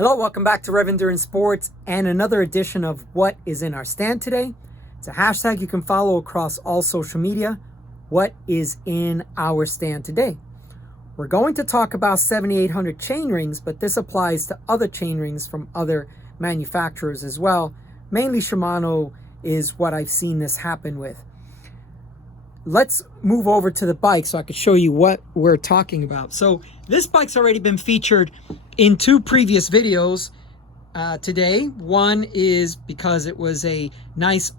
Hello, welcome back to Rev Endurance Sports and another edition of What is in Our Stand today. It's a hashtag you can follow across all social media. What is in our stand today? We're going to talk about 7800 chainrings, but this applies to other chainrings from other manufacturers as well. Mainly Shimano is what I've seen this happen with. Let's move over to the bike so I can show you what we're talking about. So this bike's already been featured in two previous videos today. One is because it was a nice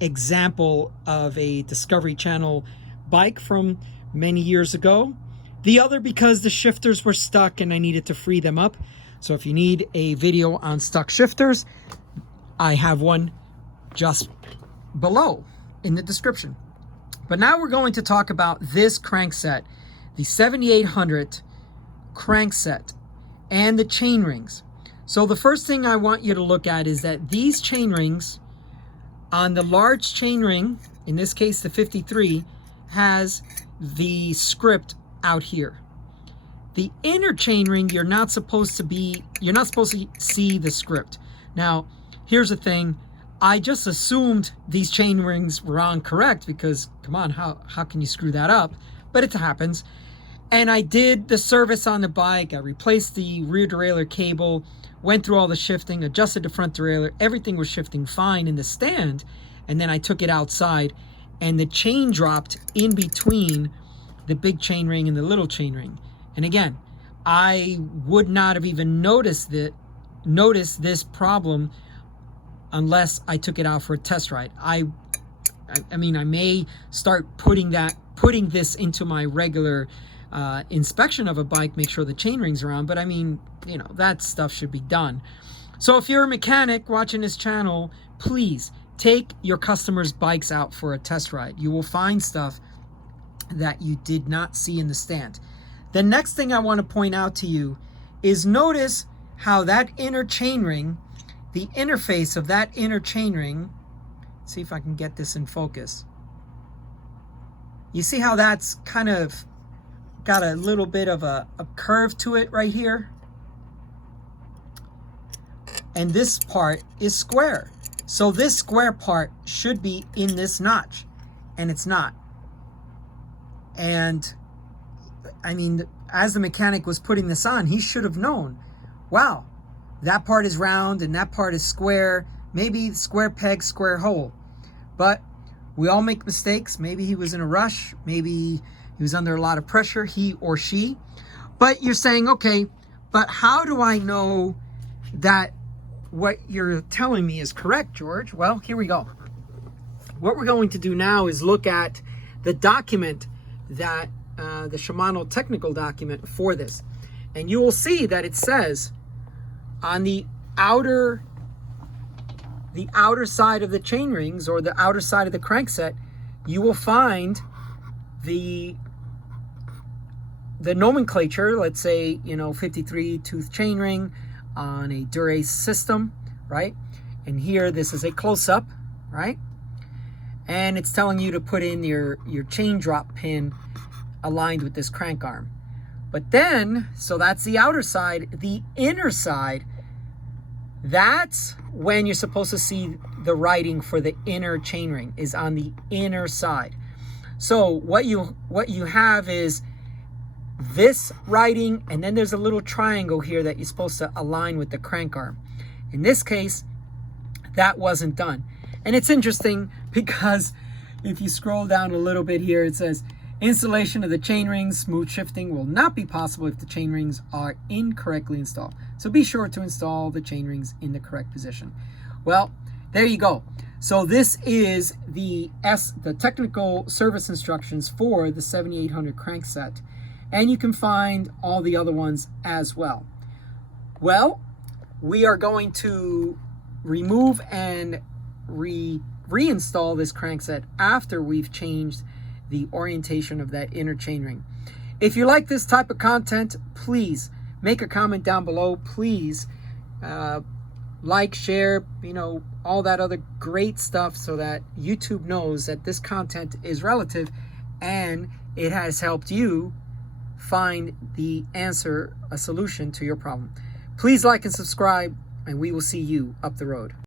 example of a Discovery Channel bike from many years ago. The other because the shifters were stuck and I needed to free them up. So if you need a video on stuck shifters, I have one just below in the description. But now we're going to talk about this crankset, the 7800 crankset, and the chainrings. So the first thing I want you to look at is that these chainrings on the large chainring, in this case the 53, has the script out here. The inner chainring, you're not supposed to see the script. Now, here's the thing. I just assumed these chain rings were on correct because, come on, how can you screw that up? But it happens. And I did the service on the bike. I replaced the rear derailleur cable, went through all the shifting, adjusted the front derailleur. Everything was shifting fine in the stand. And then I took it outside and the chain dropped in between the big chain ring and the little chain ring. And again, I would not have even noticed this problem unless I took it out for a test ride. I mean, I may start putting this into my regular inspection of a bike, make sure the chain rings are on, but I mean, you know, that stuff should be done. So if you're a mechanic watching this channel, please take your customers' bikes out for a test ride. You will find stuff that you did not see in the stand. The next thing I want to point out to you is notice how that inner chain ring, the interface of that inner chainring, see if I can get this in focus. You see how that's kind of got a little bit of a curve to it right here? And this part is square. So this square part should be in this notch, and it's not. And I mean, as the mechanic was putting this on, he should have known, wow, that part is round and that part is square. Maybe square peg, square hole. But we all make mistakes. Maybe he was in a rush. Maybe he was under a lot of pressure, he or she. But you're saying, okay, but how do I know that what you're telling me is correct, George? Well, here we go. What we're going to do now is look at the document that, the Shimano technical document for this. And you will see that it says, on the outer side of the chain rings, or the outer side of the crankset, you will find the nomenclature. Let's say, you know, 53 tooth chain ring on a Dura-Ace system, right? And here, this is a close-up, right? And it's telling you to put in your chain drop pin aligned with this crank arm. But then, so that's the outer side. The inner side, that's when you're supposed to see the writing for the inner chainring, is on the inner side. So what you have is this writing, and then there's a little triangle here that you're supposed to align with the crank arm. In this case, that wasn't done. And it's interesting because if you scroll down a little bit here, it says, installation of the chain rings, smooth shifting will not be possible if the chain rings are incorrectly installed. So be sure to install the chain rings in the correct position. Well, there you go. So this is the technical service instructions for the 7800 crankset. And you can find all the other ones as well. Well, we are going to remove and reinstall this crankset after we've changed the orientation of that inner chainring. If you like this type of content, please make a comment down below. Please like, share, you know, all that other great stuff so that YouTube knows that this content is relative and it has helped you find the answer, a solution to your problem. Please like and subscribe, and we will see you up the road.